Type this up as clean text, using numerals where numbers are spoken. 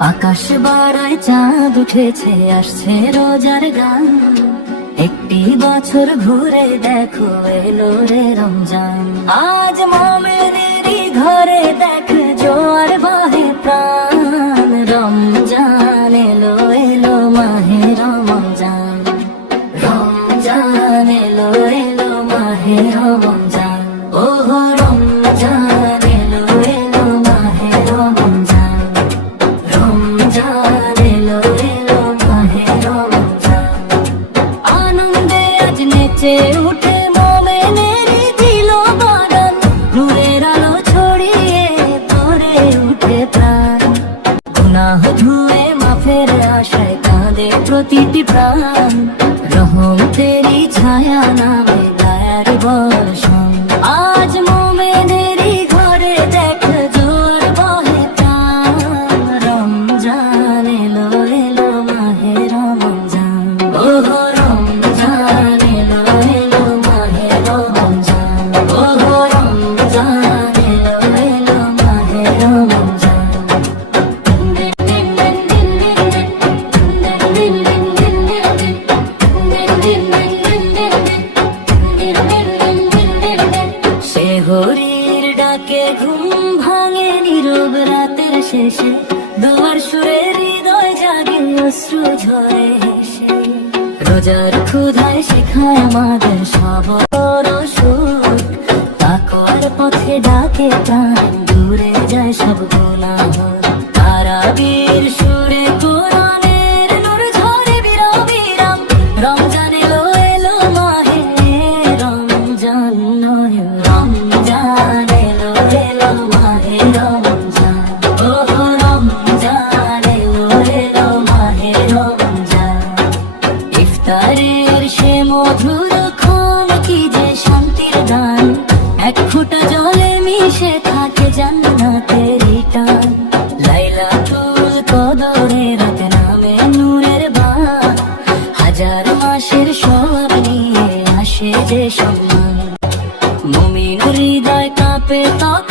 আকাশ বাড়ায় চাঁদ উঠেছে, আসছে রোজার গান। একটি বছর ঘুরে দেখো এলো রে রমজান। আজ মোমেনেরই ঘরে দেখ জোয়ার বাহে প্রাণ। রমজান এলো এলো মাহে রমজান। রমজান এলো এলো মাহে রমজান। ওহো রমজান এলো এলো মাহে রমজান। রমজান এলো এলো মাহে রমজান। আনন্দে আজ নেচে উঠে মোমেনেরই দিল বাগান। নূরের আলো ছড়িয়ে ভরে উঠে প্রাণ। গুনাহ ধুয়ে মাফের আশায় কাঁদে প্রতিটি প্রাণ। রহমতেরই ছায়া নামে দয়ার বর্ষণ। আজ মোমেনেরই ঘরে দেখ জোয়ার বহে প্রাণ। রমজান এলো এলো মাহে রমজান। ওহো রমজান এলো এলো মাহে রমজান। ওহো রমজান এলো এলো মাহে রমজান। হরির ডাকে ঘুম ভাঙে নীরব রাতের শেষে। দুয়ার সুরে হৃদয় জাগে অশ্রু ঝরে হেসে। রোজার ক্ষুধায় শেখায় আমাদের সবর সুখ। তাকওয়ার পথে ডাকে প্রাণ, দূরে যায় সব গুনাহ। তারাবির সুরে কোরআনের নূর ঝরে বিরাম। রমজান এলো এলো মাহে রমজান। রমজান এলো এলো মাহে রমজান। ওহো রমজান এলো এলো মাহে রমজান। ইফতারের সে মধুর ক্ষণ কি যে শান্তির গান। এক ফোঁটা জলে মিশে থাকে জান্নাতেরই টান। লাইলাতুল কদরে রাতে নামে নূরের বান। হাজার মাসের সওয়াব নিয়ে আসে যে সম্মান। মুমিন হৃদয় কাঁপে তখন